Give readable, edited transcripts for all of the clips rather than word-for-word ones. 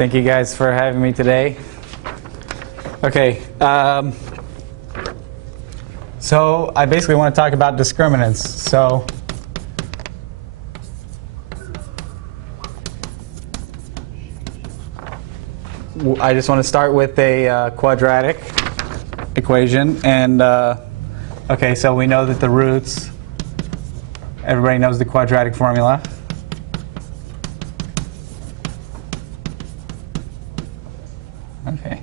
Thank you guys for having me today. Okay, so I basically want to talk about discriminants. So I just want to start with a quadratic equation. And okay, so we know that the roots, everybody knows the quadratic formula. Okay.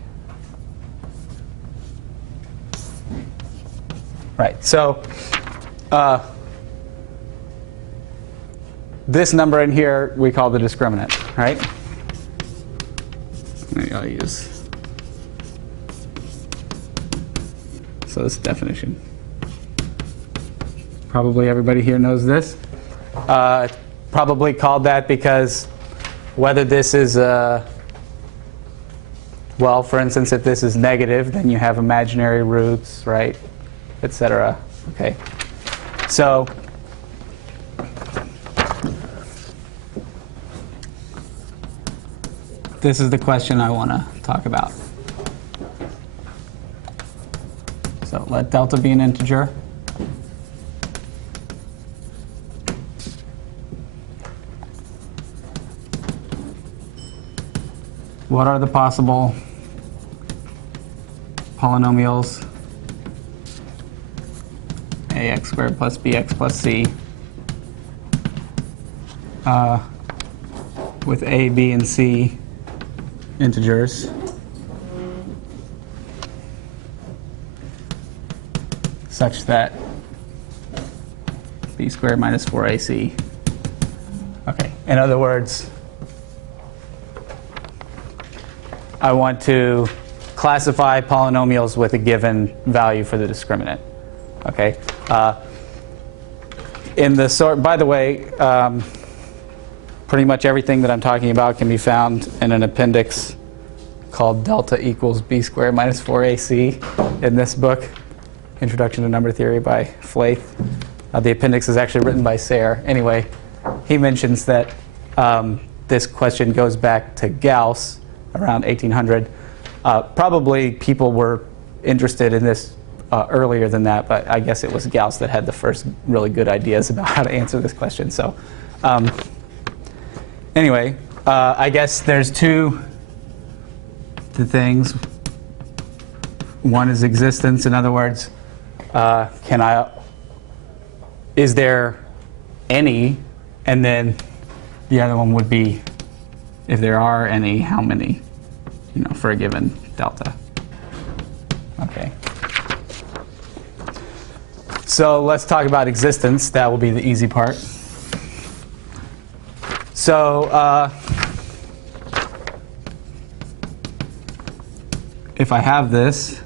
Right, so this number in here we call the discriminant, right? Maybe I'll use, so this definition. Probably everybody here knows this. Probably called that because whether this is well, for instance, if this is negative, then you have imaginary roots, right, etc. Okay, so this is the question I want to talk about. So let delta be an integer. What are the possible polynomials? Ax squared plus bx plus c with a, b, and c integers such that b squared minus 4ac. Okay, in other words, I want to classify polynomials with a given value for the discriminant. Okay. In the sort, by the way, pretty much everything that I'm talking about can be found in an appendix called delta equals b squared minus 4ac in this book, Introduction to Number Theory by Flaith. The appendix is actually written by Sayre. Anyway, he mentions that this question goes back to Gauss around 1800. Probably people were interested in this earlier than that, but I guess it was Gauss that had the first really good ideas about how to answer this question. So anyway, I guess there's two things. One is existence. In other words, is there any? And then the other one would be, if there are any, how many, for a given delta. Okay. So let's talk about existence. That will be the easy part. So if I have this,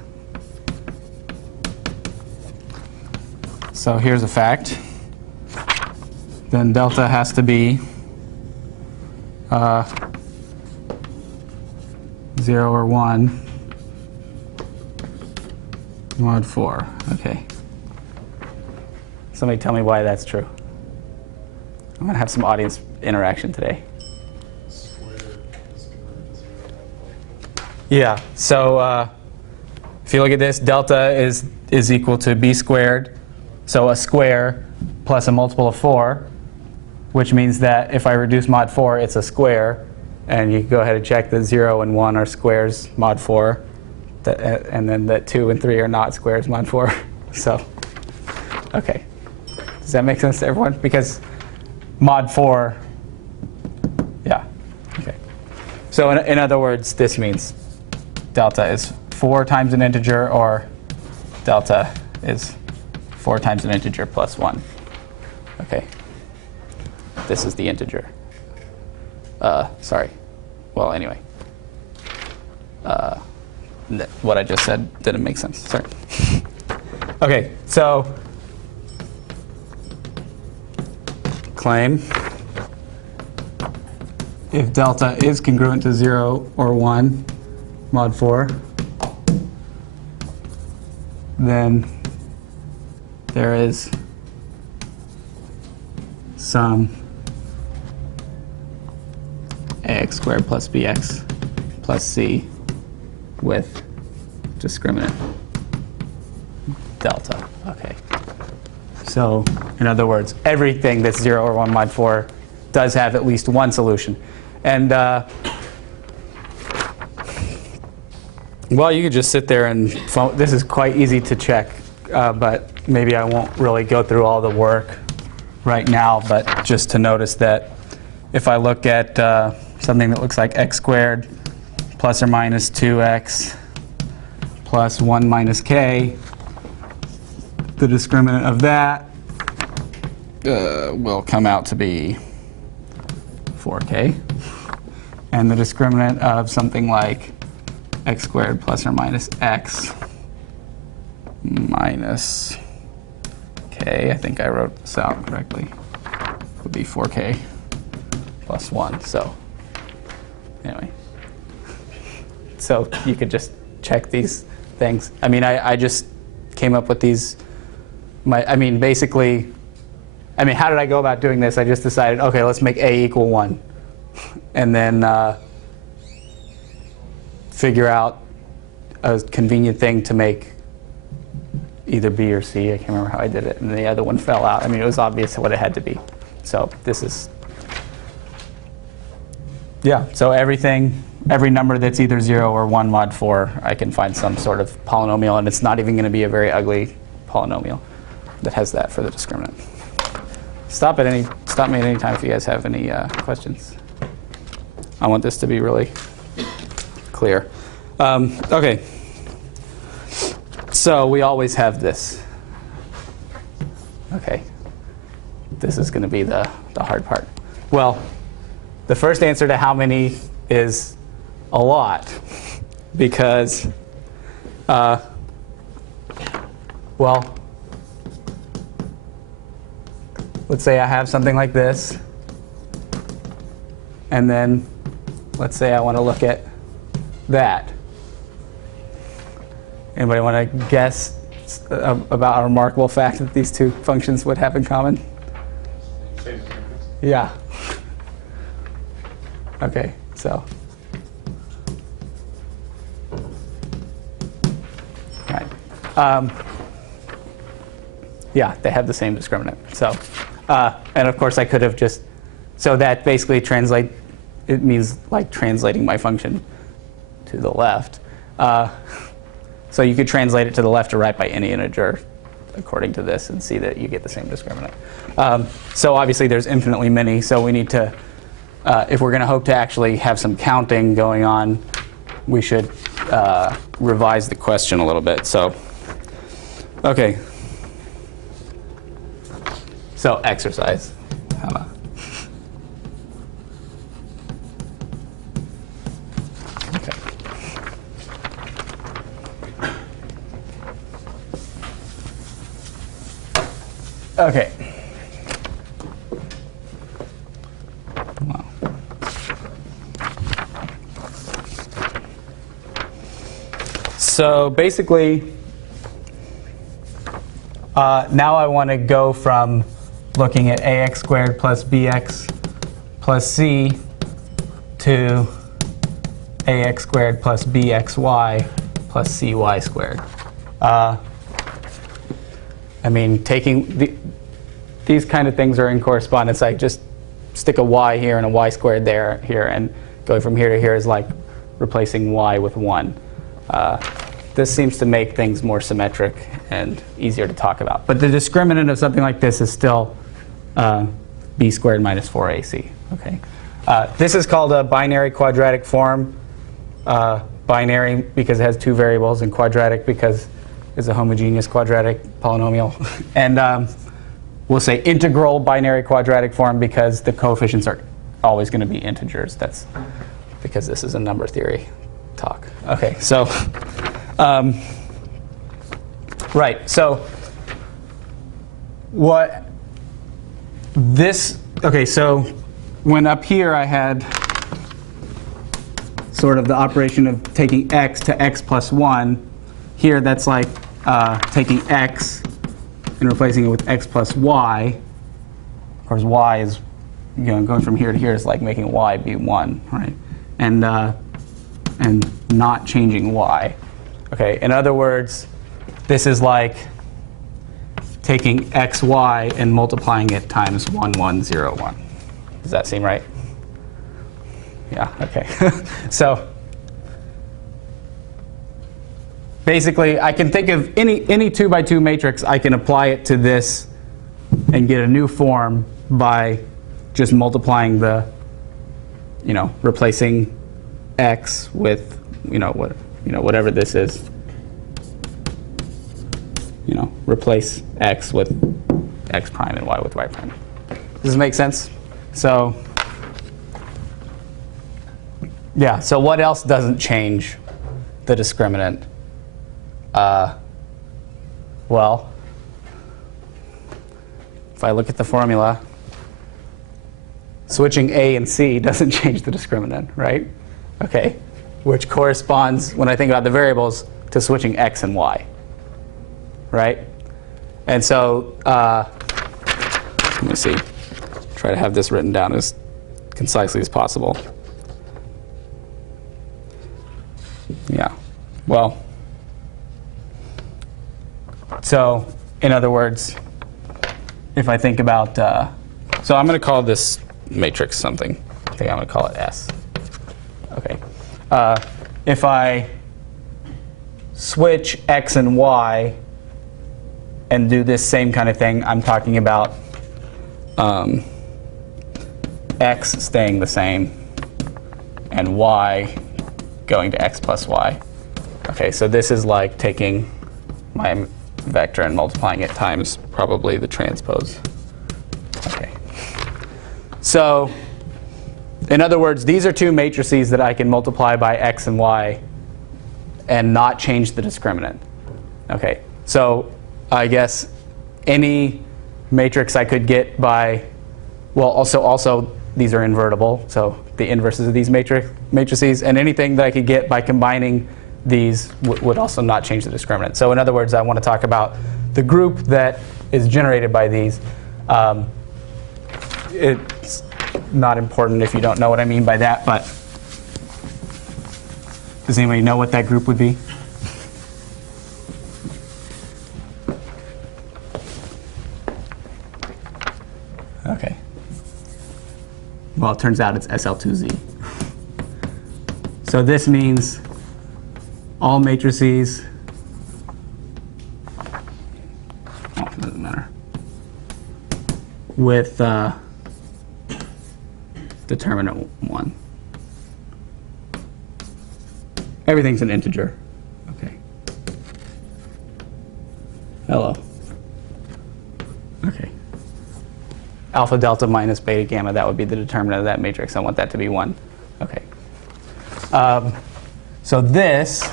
so here's a fact, then delta has to be 0 or 1 mod 4. Okay. Somebody tell me why that's true. I'm going to have some audience interaction today. Yeah, so if you look at this, delta is equal to b squared, so a square plus a multiple of 4, which means that if I reduce mod 4, it's a square. And you can go ahead and check that 0 and 1 are squares mod 4, and then that 2 and 3 are not squares mod 4. So, okay. Does that make sense to everyone? Because mod 4, yeah, okay. So in other words, this means delta is 4 times an integer, or delta is 4 times an integer plus 1. Okay. This is the integer. Sorry. Well, anyway. What I just said didn't make sense. Sorry. Okay, so claim if delta is congruent to 0 or 1 mod 4, then there is some ax squared plus bx plus c with discriminant delta. Okay. So in other words, everything that's 0 or 1 mod 4 does have at least one solution. And well, you could just sit there and this is quite easy to check, but maybe I won't really go through all the work right now, but just to notice that if I look at something that looks like x squared plus or minus 2x plus 1 minus k, the discriminant of that will come out to be 4k. And the discriminant of something like x squared plus or minus x minus k, I think I wrote this out correctly, would be 4k plus 1. So anyway, so you could just check these things. I mean, I just came up with these. Basically, how did I go about doing this? I just decided, okay, let's make a equal 1. And then figure out a convenient thing to make either B or C. I can't remember how I did it. And the other one fell out. It was obvious what it had to be. So this is, yeah. So every number that's either 0 or 1 mod 4, I can find some sort of polynomial. And it's not even going to be a very ugly polynomial that has that for the discriminant. Stop me at any time if you guys have any questions. I want this to be really clear. Okay. So we always have this. Okay. This is going to be the hard part. Well, the first answer to how many is a lot, because, well, let's say I have something like this, and then let's say I want to look at that. Anybody want to guess about a remarkable fact that these two functions would have in common? Yeah. Okay, so. All right. Yeah, they have the same discriminant. So, and of course I could have just, so that basically it means like translating my function to the left. So you could translate it to the left or right by any integer according to this and see that you get the same discriminant. So obviously there's infinitely many, so we need to, if we're going to hope to actually have some counting going on, we should revise the question a little bit. So, okay. So exercise. How about? Okay. Okay. Wow. So basically, now I want to go from looking at ax squared plus bx plus c to ax squared plus bxy plus cy squared. Taking these kind of things are in correspondence. I just stick a y here and a y squared here, and going from here to here is like replacing y with 1. This seems to make things more symmetric and easier to talk about. But the discriminant of something like this is still b squared minus 4ac. Okay. This is called a binary quadratic form. Binary because it has two variables, and quadratic because it's a homogeneous quadratic polynomial. And we'll say integral binary quadratic form because the coefficients are always going to be integers. That's because this is a number theory talk. Okay, so right. So what this? Okay, so when up here I had sort of the operation of taking x to x plus 1. Here that's like taking x and replacing it with x plus y. Of course, y is going from here to here is like making y be 1, right? And and not changing y. Okay, in other words, this is like taking xy and multiplying it times 1, 1, 0, 1. Does that seem right? Yeah, okay. So basically, I can think of any 2 by 2 matrix, I can apply it to this and get a new form by just multiplying the, replacing x with, whatever this is. Replace x with x prime and y with y prime. Does this make sense? So, yeah, so what else doesn't change the discriminant? Well, if I look at the formula, switching a and c doesn't change the discriminant, right? Okay, which corresponds, when I think about the variables, to switching x and y, right? And so, let me see, try to have this written down as concisely as possible. Yeah, well, so in other words, if I think about, so I'm going to call this matrix something. I think I'm going to call it S. Okay. If I switch x and y and do this same kind of thing, I'm talking about x staying the same and y going to x plus y. Okay, so this is like taking my vector and multiplying it times probably the transpose. Okay. So in other words, these are 2 matrices that I can multiply by x and y and not change the discriminant. Okay, so I guess any matrix I could get by, well, also these are invertible, so the inverses of these matrices, and anything that I could get by combining these would also not change the discriminant. So in other words, I want to talk about the group that is generated by these. It's not important if you don't know what I mean by that, but does anybody know what that group would be? Okay. Well, it turns out it's SL2Z. So this means all matrices, it doesn't matter, with determinant 1. Everything's an integer. Okay. Hello. Okay. Alpha, delta, minus beta, gamma, that would be the determinant of that matrix. I want that to be 1. Okay. So this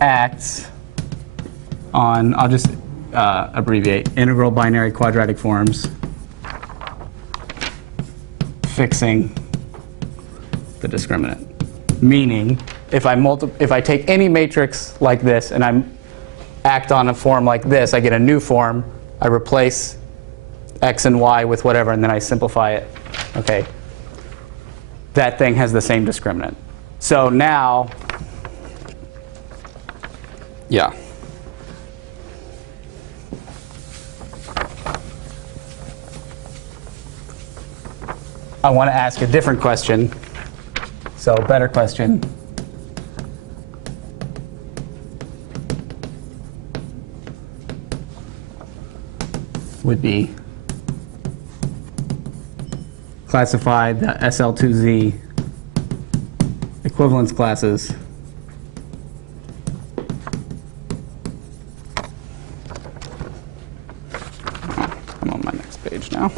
acts on, I'll just abbreviate, integral binary quadratic forms, fixing the discriminant. Meaning, if I take any matrix like this and I act on a form like this, I get a new form, I replace x and y with whatever, and then I simplify it. Okay. That thing has the same discriminant. So now, yeah. I want to ask a different question. So a better question. Would be classify the SL2Z equivalence classes I'm on my next page now.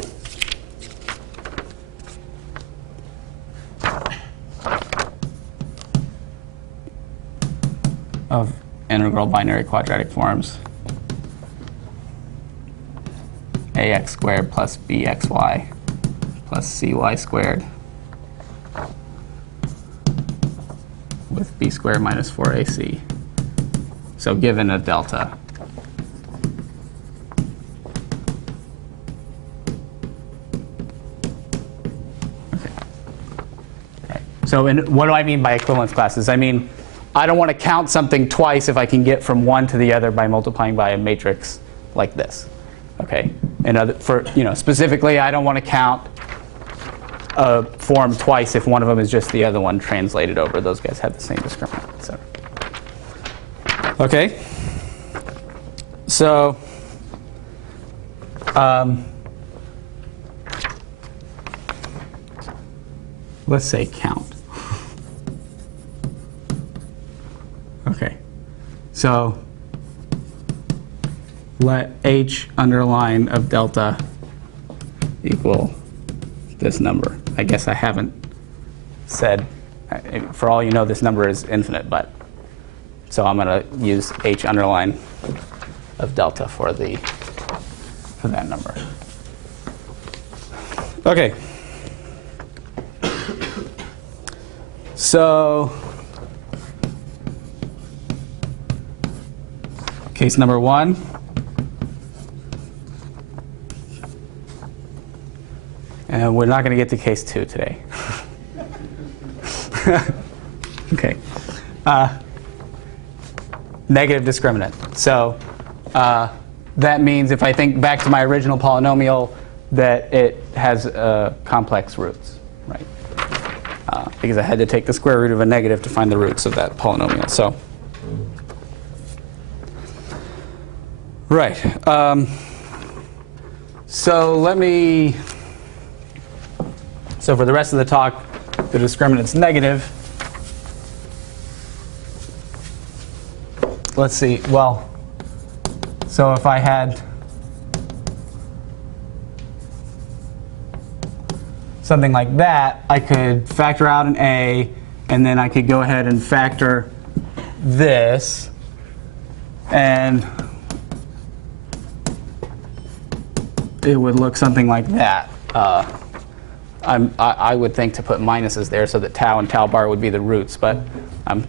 Of integral binary quadratic forms. Ax squared plus bxy plus cy squared with b squared minus 4ac. So given a delta. Okay. So what do I mean by equivalence classes? I mean, I don't want to count something twice if I can get from one to the other by multiplying by a matrix like this. Okay. And specifically, I don't want to count a form twice if one of them is just the other one translated over. Those guys have the same discriminant, etc. Okay. So let's say count. Okay. So let h underline of delta equal this number. I guess I haven't said, for all you know, this number is infinite, but so I'm going to use h underline of delta for that number. Okay. So case number 1. And we're not going to get to case 2 today. Okay. Negative discriminant. So that means if I think back to my original polynomial that it has complex roots, right? Because I had to take the square root of a negative to find the roots of that polynomial. So, right. So for the rest of the talk, the discriminant's negative. Let's see. Well, so if I had something like that, I could factor out an a, and then I could go ahead and factor this, and it would look something like that. I would think to put minuses there so that tau and tau bar would be the roots, but I'm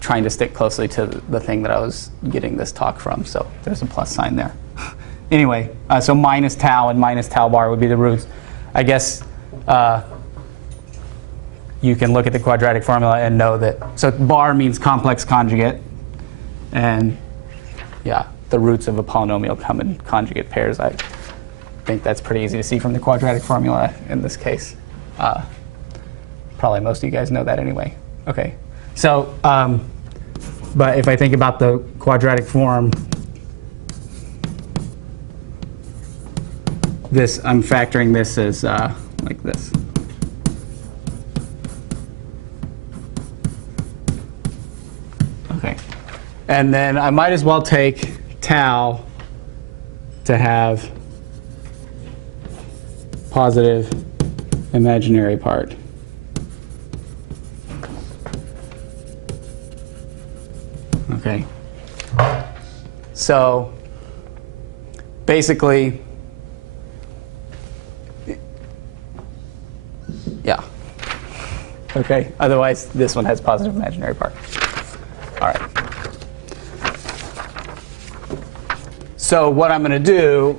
trying to stick closely to the thing that I was getting this talk from, so there's a plus sign there. Anyway, so minus tau and minus tau bar would be the roots. I guess you can look at the quadratic formula and know that, so bar means complex conjugate, and yeah, the roots of a polynomial come in conjugate pairs. I think that's pretty easy to see from the quadratic formula in this case. Probably most of you guys know that anyway. Okay, so but if I think about the quadratic form, I'm factoring this as like this. Okay, and then I might as well take tau to have positive imaginary part. Okay. So basically, yeah. Okay. Otherwise, this one has positive imaginary part. All right. So what I'm going to do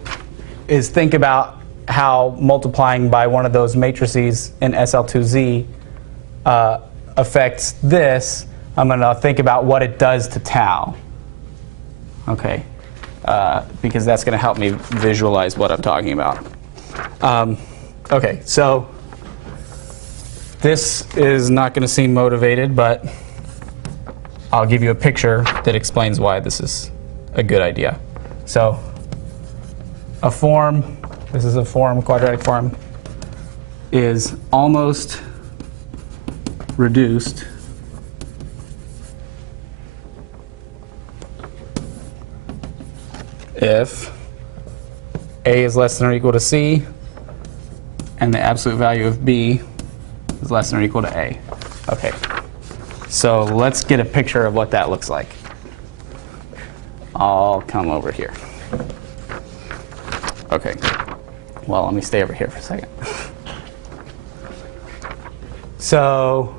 is think about how multiplying by one of those matrices in SL2Z affects this. I'm going to think about what it does to tau. Okay, because that's going to help me visualize what I'm talking about. Okay, so this is not going to seem motivated, but I'll give you a picture that explains why this is a good idea. So a form, this is a form, quadratic form, is almost reduced if a is less than or equal to c and the absolute value of b is less than or equal to a. Okay, so let's get a picture of what that looks like. I'll come over here. Okay, well, let me stay over here for a second. So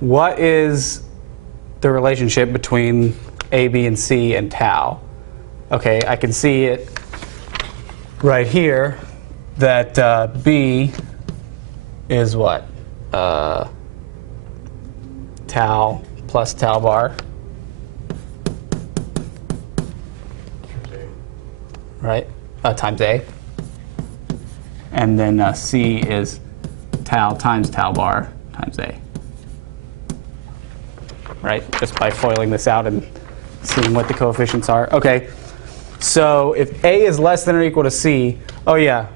what is the relationship between a, b, and c and tau? Okay, I can see it right here that b is what? tau plus tau bar, right, times A. And then C is tau times tau bar times A. Right, just by foiling this out and seeing what the coefficients are. Okay, so if A is less than or equal to C, oh yeah.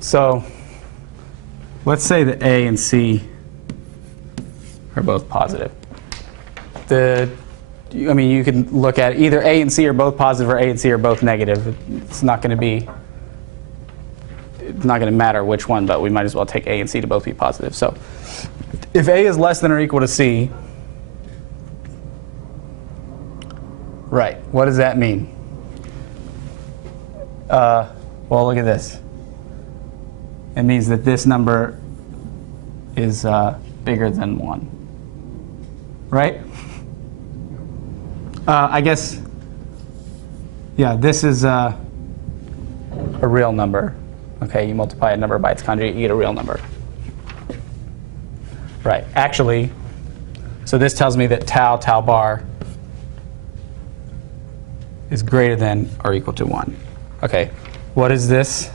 So let's say that A and C are both positive. I mean, you can look at either A and C are both positive or A and C are both negative. It's not going to matter which one, but we might as well take A and C to both be positive. So if A is less than or equal to C, right, what does that mean? Well, look at this. It means that this number is bigger than 1, right? I guess, yeah, this is a real number. Okay, you multiply a number by its conjugate, you get a real number. Right, actually, so this tells me that tau bar is greater than or equal to 1. Okay, what is this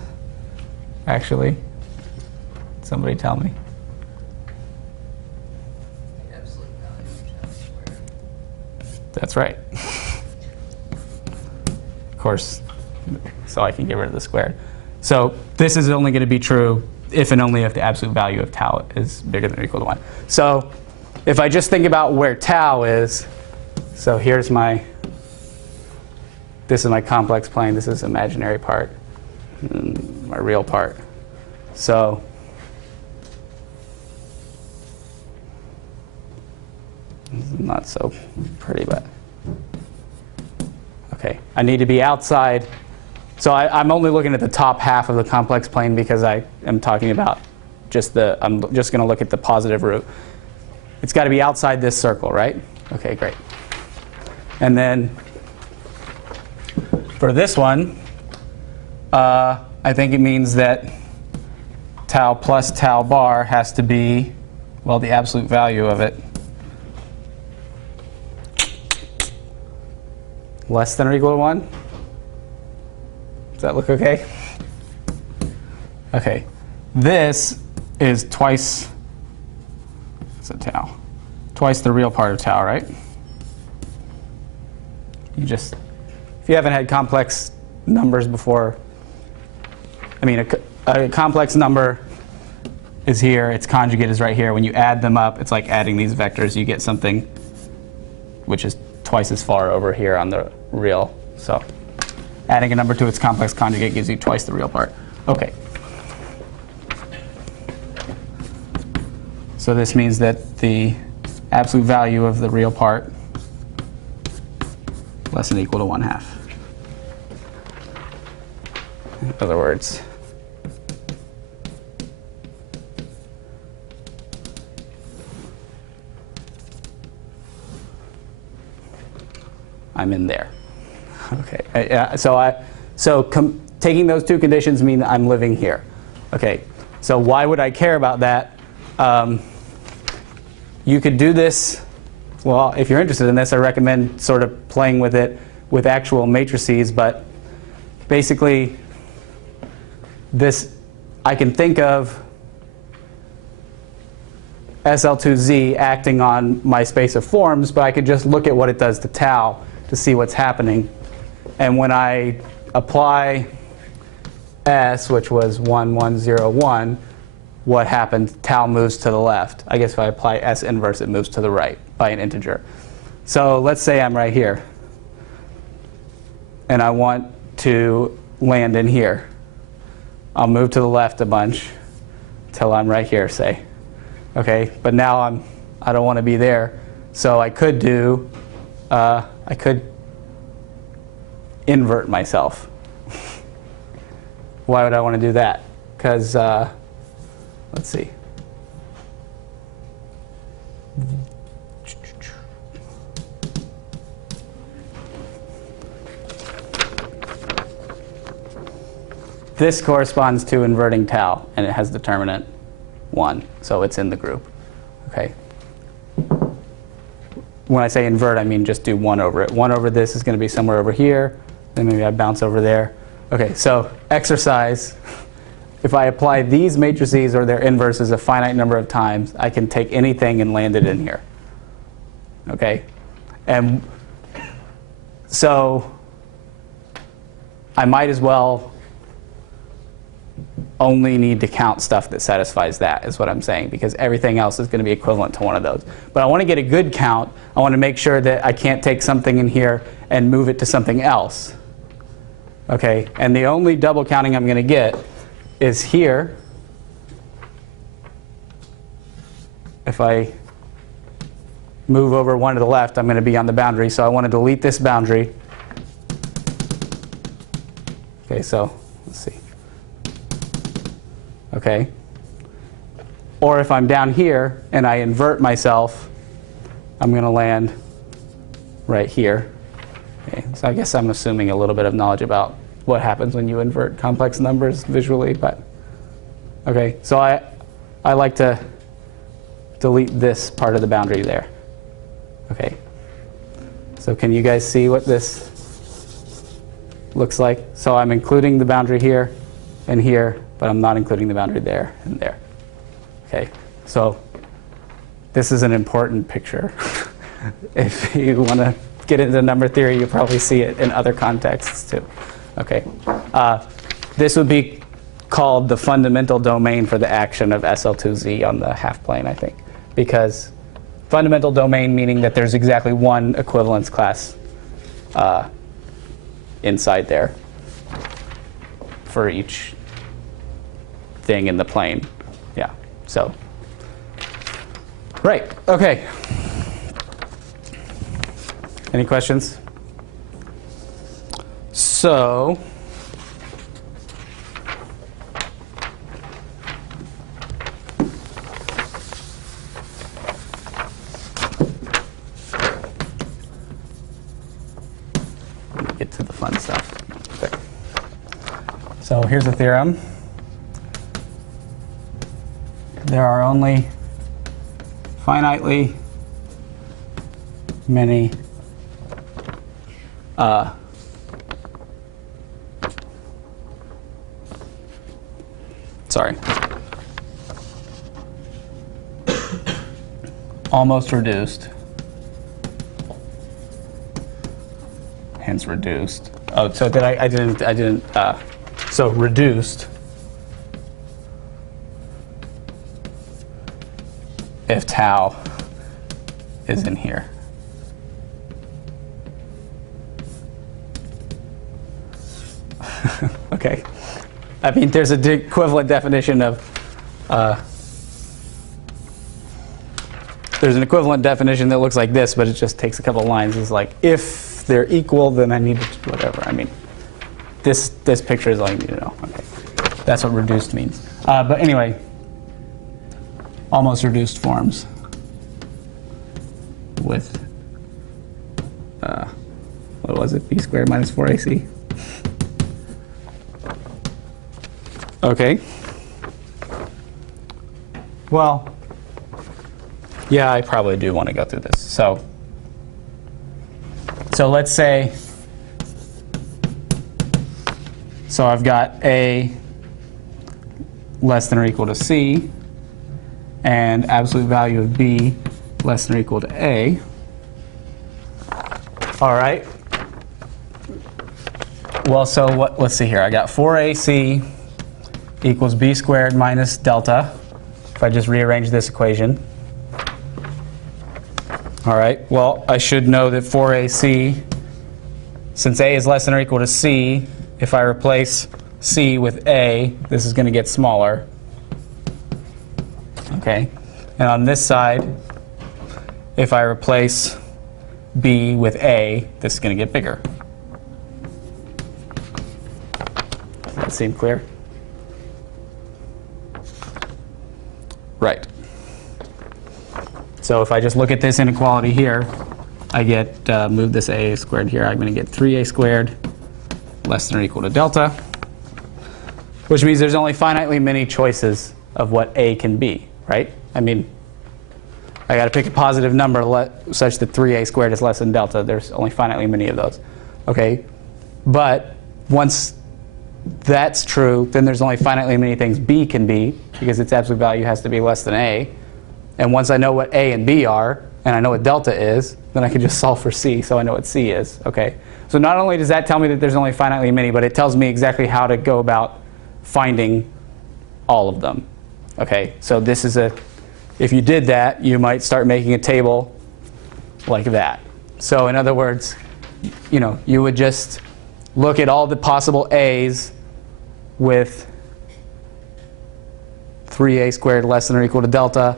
actually? Somebody tell me. The absolute value of tau squared. That's right. Of course, so I can get rid of the squared. So this is only going to be true if and only if the absolute value of tau is bigger than or equal to 1. So if I just think about where tau is, so here's this is my complex plane, this is imaginary part, my real part. So this is not so pretty, but okay. I need to be outside. So I'm only looking at the top half of the complex plane because I am talking about I'm just going to look at the positive root. It's got to be outside this circle, right? Okay, great. And then for this one, I think it means that tau plus tau bar has to be, well, the absolute value of it less than or equal to 1. Does that look okay? Okay. This is twice tau. Twice the real part of tau, right? If you haven't had complex numbers before, I mean, a complex number is here, its conjugate is right here. When you add them up, it's like adding these vectors. You get something which is twice as far over here on the real. So adding a number to its complex conjugate gives you twice the real part. Okay. So this means that the absolute value of the real part less than or equal to 1/2. In other words, I'm in there. Okay. Taking those two conditions mean that I'm living here. Okay. So why would I care about that? You could do this. Well, if you're interested in this, I recommend sort of playing with it with actual matrices. But basically, I can think of SL2Z acting on my space of forms, but I could just look at what it does to tau to see what's happening. And when I apply S, which was 1, 1, 0, 1, what happens? Tau moves to the left. I guess if I apply S inverse, it moves to the right by an integer. So let's say I'm right here, and I want to land in here. I'll move to the left a bunch till I'm right here, say. Okay, but now I don't want to be there, so I could do I could invert myself. Why would I want to do that? Because let's see. this corresponds to inverting tau, and it has determinant 1, so it's in the group. Okay. When I say invert, I mean just do 1 over it. 1 over this is going to be somewhere over here. Then maybe I bounce over there. Okay, so exercise. If I apply these matrices or their inverses a finite number of times, I can take anything and land it in here. Okay? And so I might as well only need to count stuff that satisfies that, is what I'm saying, because everything else is going to be equivalent to one of those. But I want to get a good count. I want to make sure that I can't take something in here and move it to something else. Okay, and the only double counting I'm going to get is here. If I move over 1 to the left, I'm going to be on the boundary, so I want to delete this boundary. Okay, so let's see. Okay. Or if I'm down here and I invert myself, I'm going to land right here. Okay, so I guess I'm assuming a little bit of knowledge about what happens when you invert complex numbers visually, but okay. So I like to delete this part of the boundary there. Okay. So can you guys see what this looks like? So I'm including the boundary here and here, but I'm not including the boundary there and there. Okay. So this is an important picture. If you want to get into number theory, you'll probably see it in other contexts too. Okay. This would be called the fundamental domain for the action of SL2Z on the half plane, I think, because fundamental domain meaning that there's exactly one equivalence class inside there for each thing in the plane. Yeah. So, right. Okay. Any questions? So, let me get to the fun stuff. Okay. So here's a theorem. There are only finitely many almost reduced, hence reduced. Oh, so did I didn't, so reduced if tau is in here. Okay. I mean, there's an equivalent definition of, there's an equivalent definition that looks like this, but it just takes a couple lines. It's like, if they're equal, then I need to, whatever. I mean, this picture is all you need to know. Okay. That's what reduced means. But anyway, almost reduced forms with, what was it, b squared minus 4ac. Okay. Well, yeah, I probably do want to go through this. So let's say, so I've got A less than or equal to C, and absolute value of B less than or equal to A. All right. Well, so let's see here. I got 4AC equals B squared minus delta, if I just rearrange this equation. All right, well, I should know that 4AC, since A is less than or equal to C, if I replace C with A, this is going to get smaller. Okay, and on this side, if I replace B with A, this is going to get bigger. Does that seem clear? Right. So if I just look at this inequality here, I get, move this a squared here, I'm going to get 3a squared less than or equal to delta. which means there's only finitely many choices of what A can be, right? I mean, I got to pick a positive number such that 3a squared is less than delta. There's only finitely many of those. Okay, but once that's true, then there's only finitely many things B can be, because its absolute value has to be less than A. And once I know what A and B are, and I know what delta is, then I can just solve for C, so I know what C is. Okay, so not only does that tell me that there's only finitely many, but it tells me exactly how to go about finding all of them. Okay, so this is if you did that, you might start making a table like that. So in other words, you would just look at all the possible A's with 3a squared less than or equal to delta.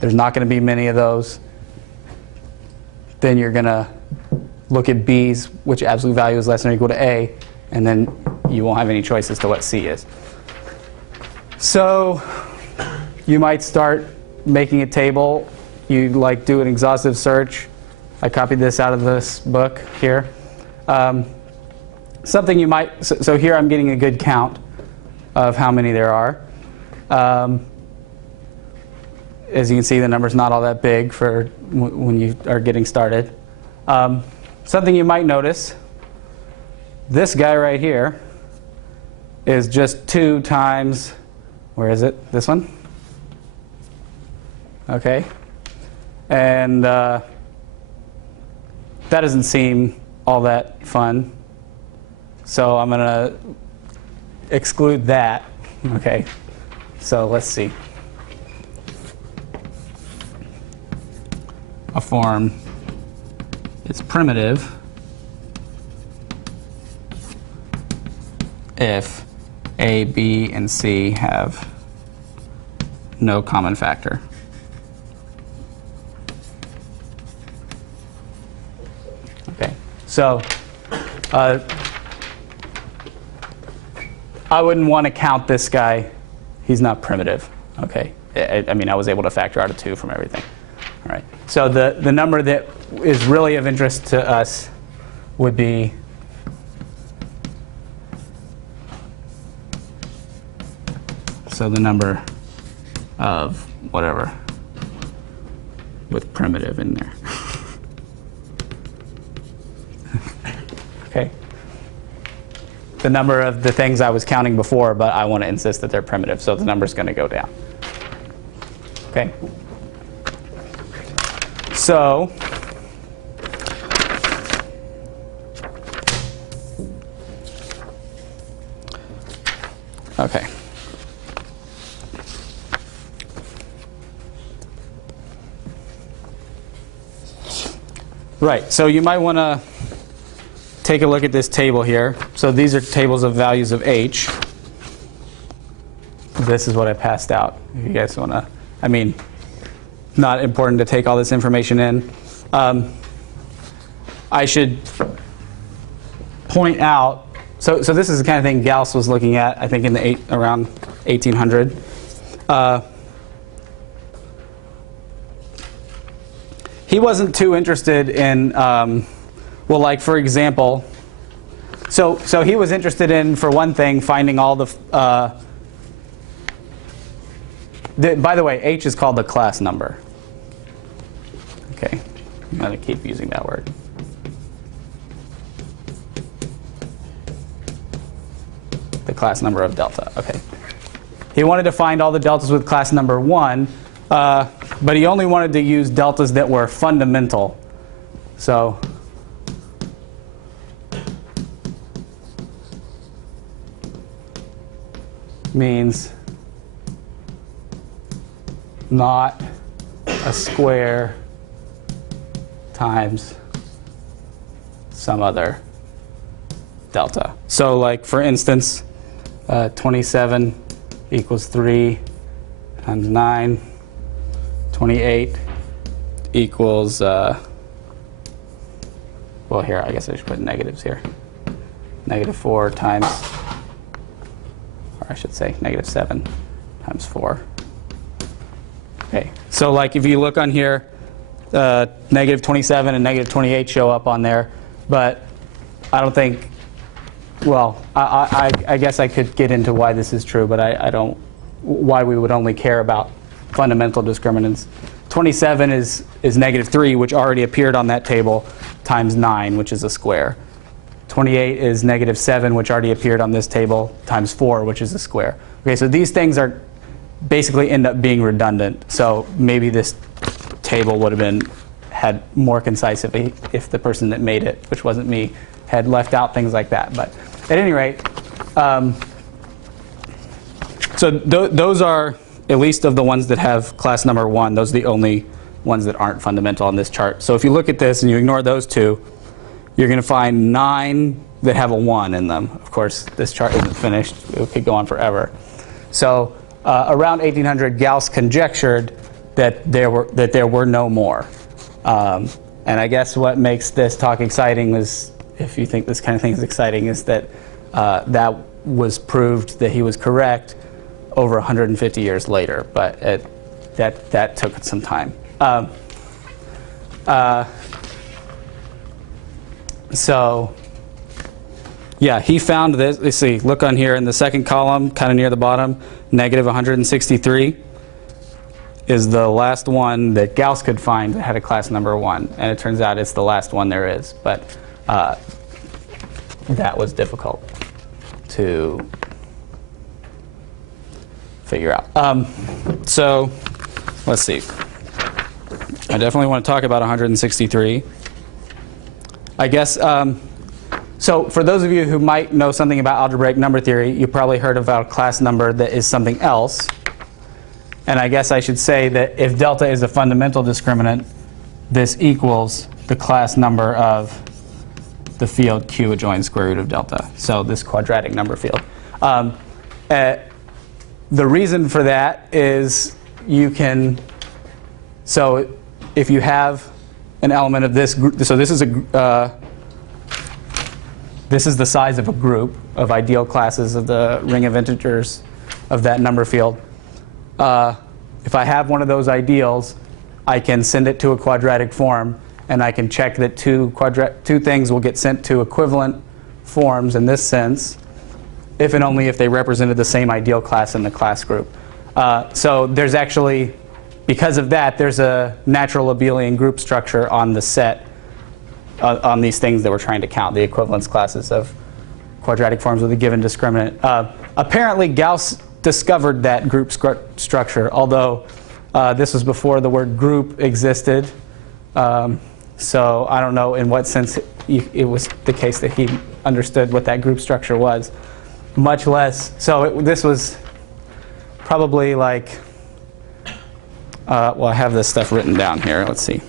There's not going to be many of those. Then you're going to look at B's, which absolute value is less than or equal to A, and then you won't have any choice as to what C is. So you might start making a table. You do an exhaustive search. I copied this out of this book here. Something you might, so here I'm getting a good count of how many there are. As you can see, the number's not all that big for when you are getting started. Something you might notice, this guy right here is just 2 times, where is it? This one? Okay. And that doesn't seem all that fun. So I'm going to exclude that. Okay. So let's see. A form is primitive if A, B, and C have no common factor. Okay, so I wouldn't want to count this guy. He's not primitive. Okay, I mean, I was able to factor out a 2 from everything. All right. So the number that is really of interest to us would be the number of whatever with primitive in there. Okay. The number of the things I was counting before, but I want to insist that they're primitive, so the number's going to go down. Okay. So okay. Right, so you might want to take a look at this table here. So these are tables of values of h. This is what I passed out. If you guys want to, I mean, not important to take all this information in. I should point out, so this is the kind of thing Gauss was looking at, I think, in the around 1800. He wasn't too interested in, well, like, for example, so he was interested in, for one thing, finding all the by the way, h is called the class number. Okay, I'm going to keep using that word. The class number of delta. Okay. He wanted to find all the deltas with class number 1, but he only wanted to use deltas that were fundamental. So means not a square times some other delta. So, like, for instance, 27 equals 3 times 9. 28 equals, well, here, I guess I should put negatives here. -4 times, or I should say -7 times 4. Okay, so like if you look on here, -27 and -28 show up on there, but I don't think well, I guess I could get into why this is true, but I don't, why we would only care about fundamental discriminants. 27 is -3, which already appeared on that table, times 9, which is a square. 28 is -7, which already appeared on this table, times 4, which is a square. Okay, so these things are basically end up being redundant. So maybe this table would have had more concise if the person that made it, which wasn't me, had left out things like that. But at any rate, so those are, at least of the ones that have class number 1, those are the only ones that aren't fundamental on this chart. So if you look at this and you ignore those two, you're going to find 9 that have a 1 in them. Of course, this chart isn't finished. It could go on forever. So around 1800, Gauss conjectured that there were no more. And I guess what makes this talk exciting is, if you think this kind of thing is exciting, is that that was proved that he was correct over 150 years later. But that took some time. So yeah, he found this. Let's see, look on here in the second column, kind of near the bottom, -163 is the last one that Gauss could find that had a class number 1. And it turns out it's the last one there is. But that was difficult to figure out. So let's see. I definitely want to talk about 163. I guess, so for those of you who might know something about algebraic number theory, you probably heard about a class number that is something else. And I guess I should say that if delta is a fundamental discriminant, this equals the class number of the field Q adjoins square root of delta. So this quadratic number field. The reason for that is you can, so if you have an element of this group, so this is the size of a group of ideal classes of the ring of integers of that number field. If I have one of those ideals, I can send it to a quadratic form, and I can check that two things will get sent to equivalent forms in this sense, if and only if they represented the same ideal class in the class group. So there's actually, because of that, there's a natural abelian group structure on the set on these things that we're trying to count, the equivalence classes of quadratic forms with a given discriminant. Apparently, Gauss discovered that group structure, although this was before the word group existed. So I don't know in what sense it was the case that he understood what that group structure was, much less. So this was probably like, well, I have this stuff written down here. Let's see.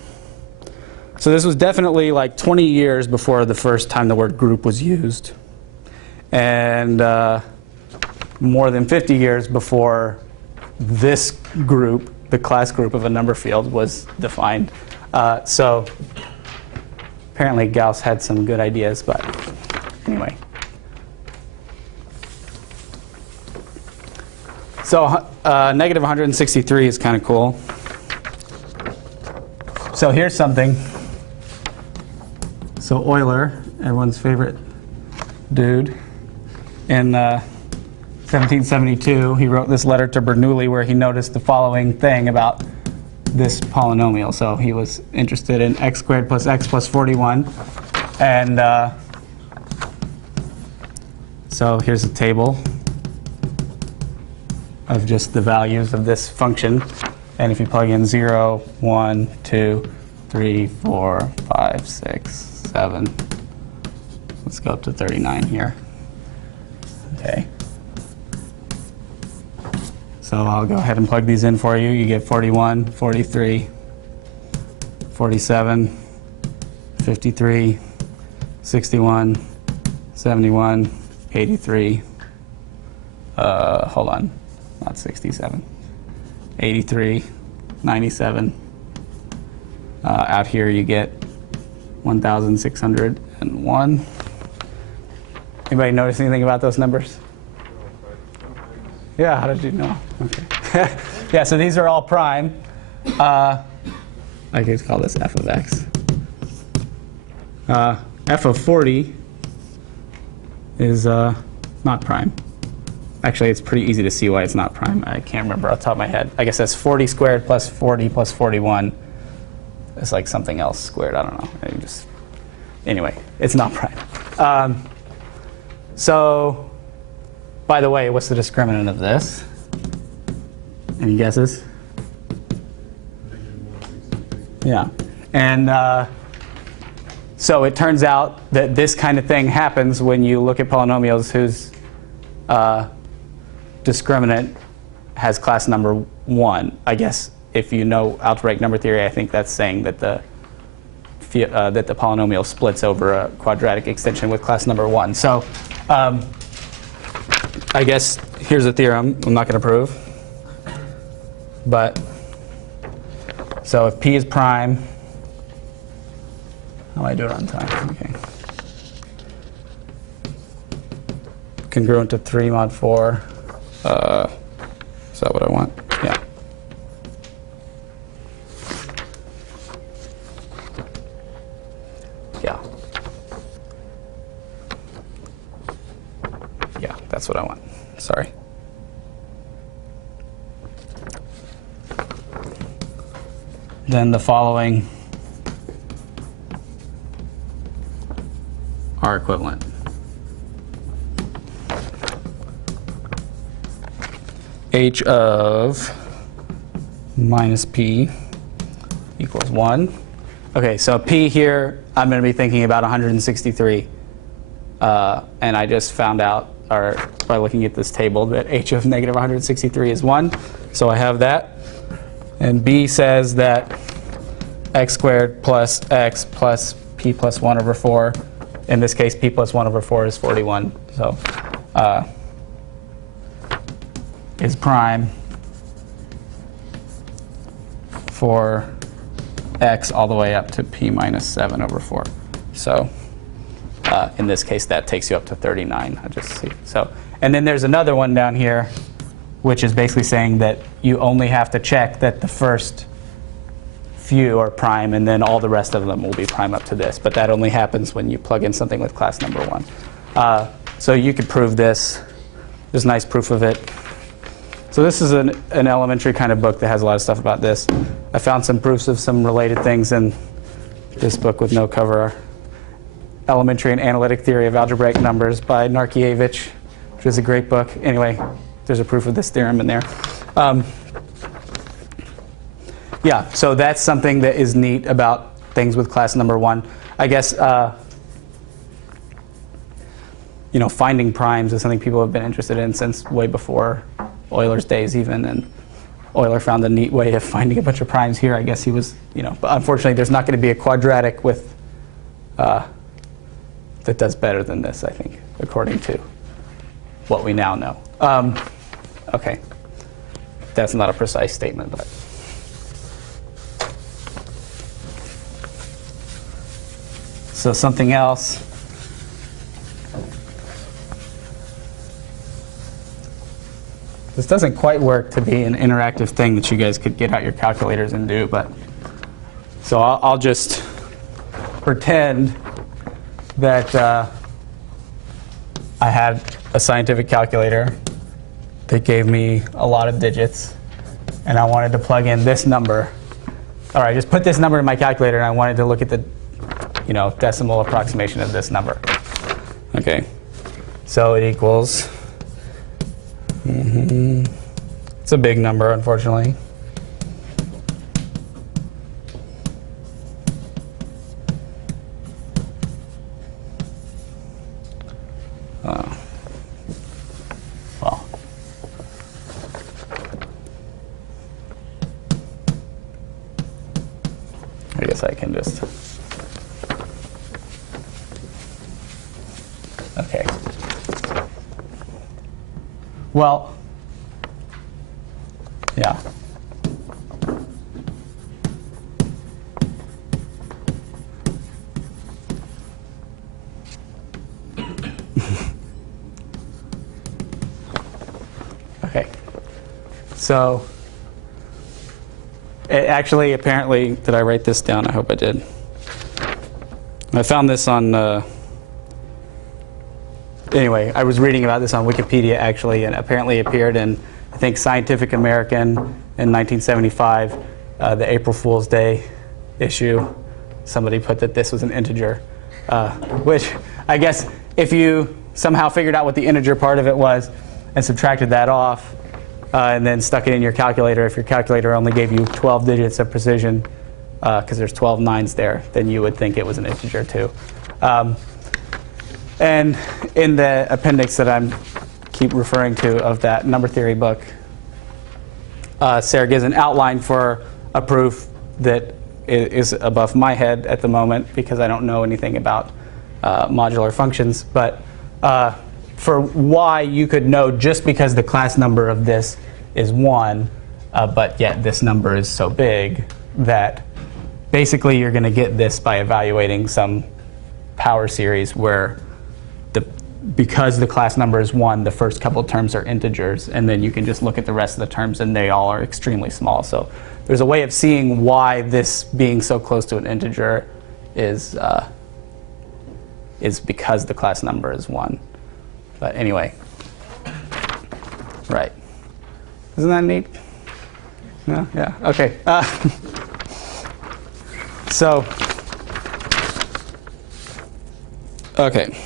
So this was definitely like 20 years before the first time the word group was used. And more than 50 years before this group, the class group of a number field, was defined. So apparently Gauss had some good ideas, but anyway. So -163 is kind of cool. So here's something. So Euler, everyone's favorite dude, in 1772, he wrote this letter to Bernoulli where he noticed the following thing about this polynomial. So he was interested in x squared plus x plus 41. And so here's a table of just the values of this function. And if you plug in 0, 1, 2, 3, 4, 5, 6, 7, let's go up to 39 here. Okay. So I'll go ahead and plug these in for you. You get 41, 43, 47, 53, 61, 71, 83. Hold on, not 67. 83, 97. Out here you get 1,601. Anybody notice anything about those numbers? Yeah, how did you know? Okay. Yeah, so these are all prime. I could call this f of x. F of 40 is not prime. Actually, it's pretty easy to see why it's not prime. I can't remember off the top of my head. I guess that's 40 squared plus 40 plus 41. It's like something else squared. I don't know. Anyway, it's not prime. So, by the way, what's the discriminant of this? Any guesses? Yeah. And so it turns out that this kind of thing happens when you look at polynomials whose discriminant has class number 1. I guess if you know algebraic number theory, I think that's saying that the polynomial splits over a quadratic extension with class number 1. So I guess here's a theorem I'm not going to prove. But so if P is prime, how do I do it on time? Okay. Congruent to 3 mod 4. Is that what I want? Yeah. Yeah. Yeah, that's what I want. Sorry. Then the following are equivalent. H of minus P equals 1. Okay, so P here, I'm going to be thinking about 163. And I just found out, or by looking at this table, that H of negative 163 is 1. So I have that. And B says that x squared plus x plus P plus 1 over 4. In this case, P plus 1 over 4 is 41. So is prime for x all the way up to P minus 7 over 4. So in this case, that takes you up to 39. I just see. So, and then there's another one down here, which is basically saying that you only have to check that the first few are prime, and then all the rest of them will be prime up to this. But that only happens when you plug in something with class number 1. So you could prove this. There's a nice proof of it. So this is an elementary kind of book that has a lot of stuff about this. I found some proofs of some related things in this book with no cover. Elementary and Analytic Theory of Algebraic Numbers by Narkiewicz, which is a great book. Anyway, there's a proof of this theorem in there. Yeah, so that's something that is neat about things with class number 1. I guess finding primes is something people have been interested in since way before Euler's days even, and Euler found a neat way of finding a bunch of primes here. I guess he was, but unfortunately there's not going to be a quadratic with that does better than this, I think, according to what we now know. Okay, that's not a precise statement, but. So something else. This doesn't quite work to be an interactive thing that you guys could get out your calculators and do, but so I'll just pretend that I had a scientific calculator that gave me a lot of digits, and I wanted to plug in this number. All right, just put this number in my calculator, and I wanted to look at the decimal approximation of this number. Okay, so it equals, it's a big number, unfortunately. Well, I guess I can just. Okay. Well, yeah. Okay. So, apparently, did I write this down? I hope I did. I found this on anyway, I was reading about this on Wikipedia actually, and apparently it appeared in, I think, Scientific American in 1975, the April Fool's Day issue. Somebody put that this was an integer, which I guess if you somehow figured out what the integer part of it was and subtracted that off and then stuck it in your calculator, if your calculator only gave you 12 digits of precision, because there's 12 nines there, then you would think it was an integer too. And in the appendix that I keep referring to of that number theory book, Sarah gives an outline for a proof that is above my head at the moment because I don't know anything about modular functions. But for why you could know just because the class number of this is 1, but yet this number is so big that basically you're going to get this by evaluating some power series where because the class number is 1, the first couple of terms are integers, and then you can just look at the rest of the terms and they all are extremely small. So there's a way of seeing why this being so close to an integer is because the class number is 1. But anyway, right. Isn't that neat? No? Yeah, okay. So, okay.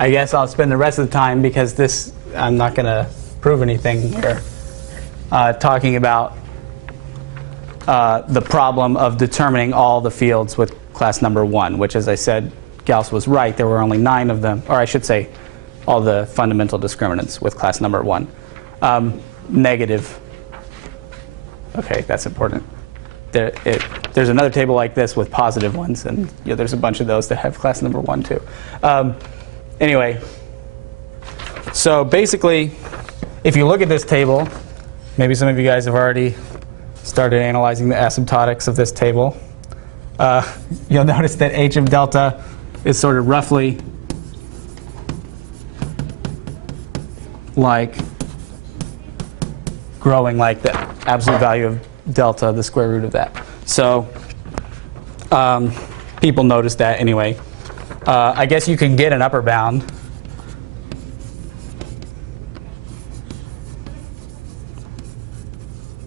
I guess I'll spend the rest of the time, because this, I'm not going to prove anything here, talking about the problem of determining all the fields with class number 1, which, as I said, Gauss was right. There were only 9 of them, or I should say all the fundamental discriminants with class number 1. Negative. Okay, that's important. There's another table like this with positive ones, and there's a bunch of those that have class number 1 too. Anyway, so basically, if you look at this table, maybe some of you guys have already started analyzing the asymptotics of this table. You'll notice that h of delta is sort of roughly like growing like the absolute value of delta, the square root of that. So people notice that anyway. I guess you can get an upper bound.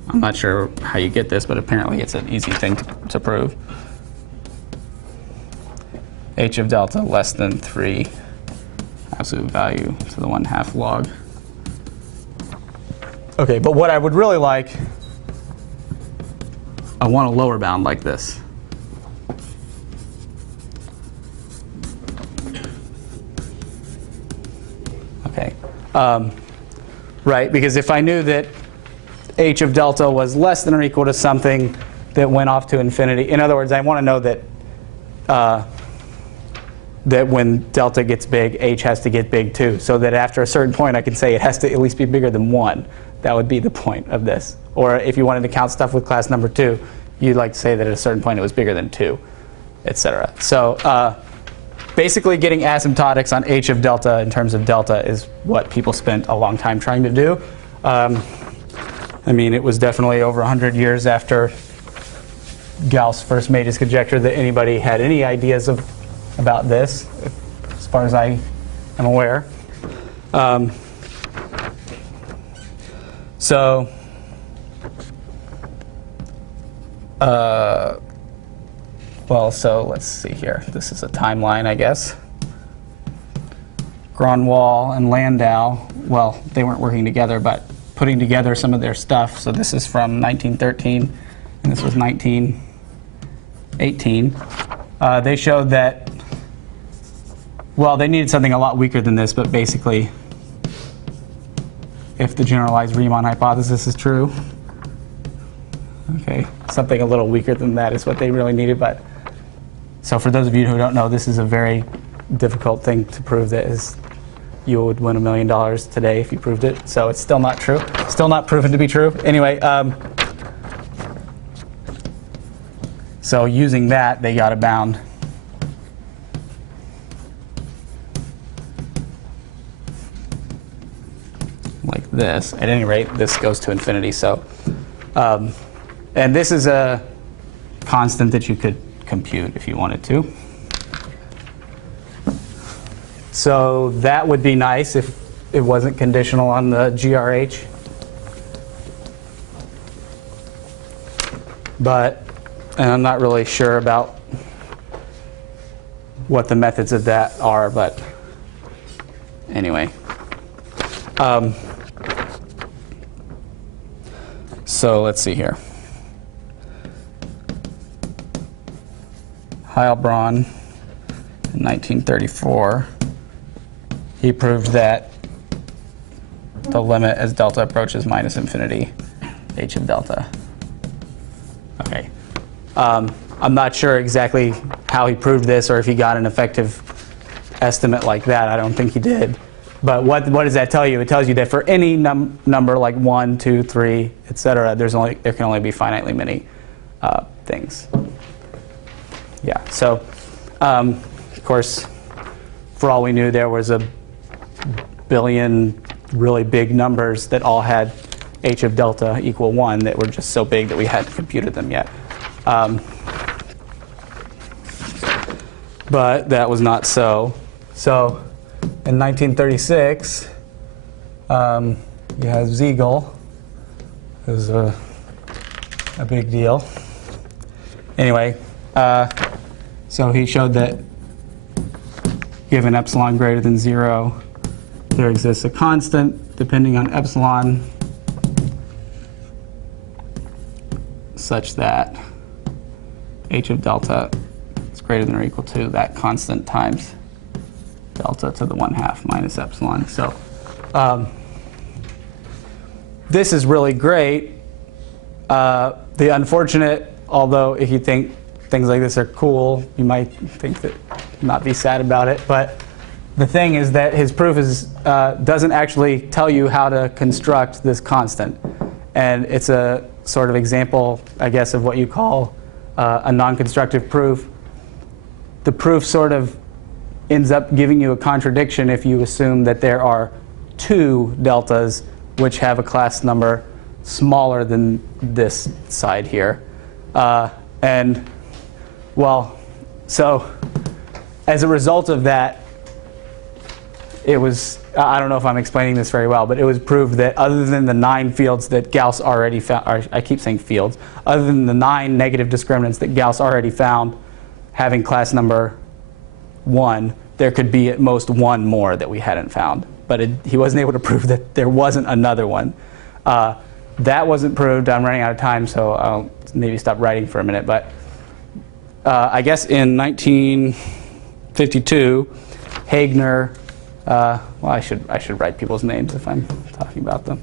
I'm not sure how you get this, but apparently it's an easy thing to prove. H of delta less than 3 absolute value to the 1/2 log. Okay, but what I would really like, I want a lower bound like this. Okay, right, because if I knew that h of delta was less than or equal to something that went off to infinity, in other words, I want to know that that when delta gets big, h has to get big too, so that after a certain point I can say it has to at least be bigger than 1. That would be the point of this. Or if you wanted to count stuff with class number 2, you'd like to say that at a certain point it was bigger than 2, etc. So basically getting asymptotics on h of delta in terms of delta is what people spent a long time trying to do. I mean, it was definitely over 100 years after Gauss first made his conjecture that anybody had any ideas about this, as far as I am aware. Well, so let's see here. This is a timeline, I guess. Grunwald and Landau, well, they weren't working together, but putting together some of their stuff. So this is from 1913, and this was 1918. They showed that, well, they needed something a lot weaker than this, but basically, if the generalized Riemann hypothesis is true, okay, something a little weaker than that is what they really needed. But so for those of you who don't know, this is a very difficult thing to prove. That is, you would win $1 million today if you proved it. So it's still not true. Still not proven to be true. Anyway, so using that, they got a bound. Like this. At any rate, this goes to infinity. So, and this is a constant that you could compute if you wanted to. So that would be nice if it wasn't conditional on the GRH. But, and I'm not really sure about what the methods of that are, but anyway. So let's see here. Heilbronn in 1934, he proved that the limit as delta approaches minus infinity, h of delta. Okay. I'm not sure exactly how he proved this or if he got an effective estimate like that. I don't think he did. But what does that tell you? It tells you that for any number like 1, 2, 3, etc., there can only be finitely many things. Yeah. So, of course, for all we knew, there was a billion really big numbers that all had h of delta equal 1 that were just so big that we hadn't computed them yet. But that was not so. So in 1936, you have Siegel. It was a big deal. Anyway, so he showed that given epsilon greater than 0, there exists a constant depending on epsilon such that h of delta is greater than or equal to that constant times delta to the 1/2 minus epsilon. So this is really great. The unfortunate, although if you think things like this are cool, you might think that not be sad about it, but the thing is that his proof doesn't actually tell you how to construct this constant. And it's a sort of example, I guess, of what you call a non-constructive proof. The proof sort of ends up giving you a contradiction if you assume that there are two deltas which have a class number smaller than this side here. And, well, so as a result of that, it was, I don't know if I'm explaining this very well, but it was proved that other than the 9 fields that Gauss already found, or I keep saying fields, other than the 9 negative discriminants that Gauss already found having class number 1, there could be at most one more that we hadn't found. But he wasn't able to prove that there wasn't another one. That wasn't proved. I'm running out of time, so I'll maybe stop writing for a minute. But I guess in 1952, Hagner, well, I should write people's names if I'm talking about them.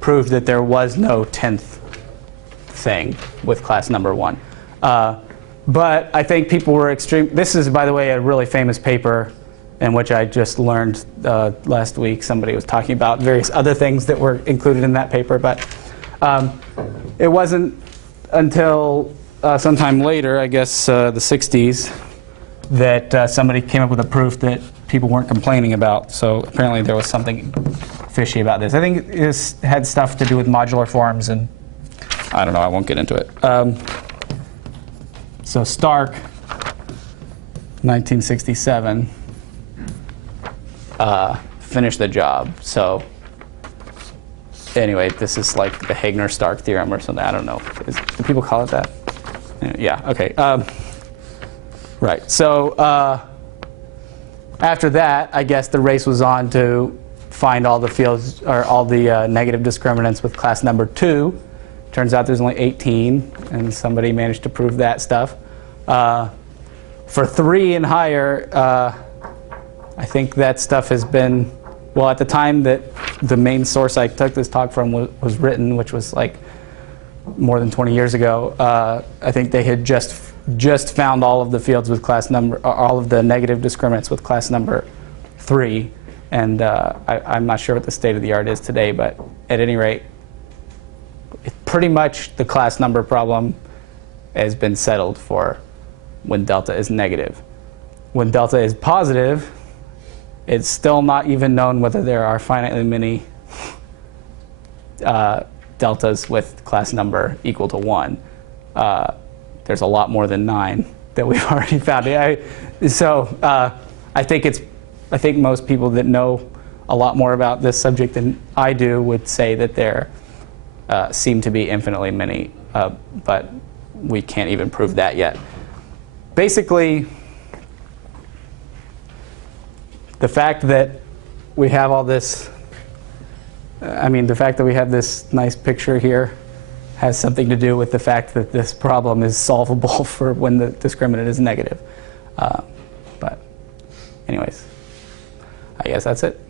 Proved that there was no 10th thing with class number 1. But I think people were extreme. This is, by the way, a really famous paper in which I just learned last week. Somebody was talking about various other things that were included in that paper. But it wasn't until sometime later, I guess the 60s, that somebody came up with a proof that people weren't complaining about. So apparently there was something fishy about this. I think this had stuff to do with modular forms, and I don't know, I won't get into it. So Stark, 1967, finished the job. So anyway, this is like the Hagner-Stark theorem or something. I don't know. Do people call it that? Yeah, okay. Right, so after that, I guess the race was on to find all the fields, or all the negative discriminants with class number 2. Turns out there's only 18, and somebody managed to prove that stuff. For 3 and higher, I think that stuff has been, well, at the time that the main source I took this talk from was written, which was like more than 20 years ago, I think they had just found all of the fields with class number, all of the negative discriminants with class number 3. And I'm not sure what the state of the art is today, but at any rate, pretty much the class number problem has been settled for when delta is negative. When delta is positive, it's still not even known whether there are finitely many deltas with class number equal to 1. There's a lot more than 9, that we've already found. I think most people that know a lot more about this subject than I do would say that there seem to be infinitely many, but we can't even prove that yet. Basically, the fact that we have all this, the fact that we have this nice picture here has something to do with the fact that this problem is solvable for when the discriminant is negative. But anyways, I guess that's it.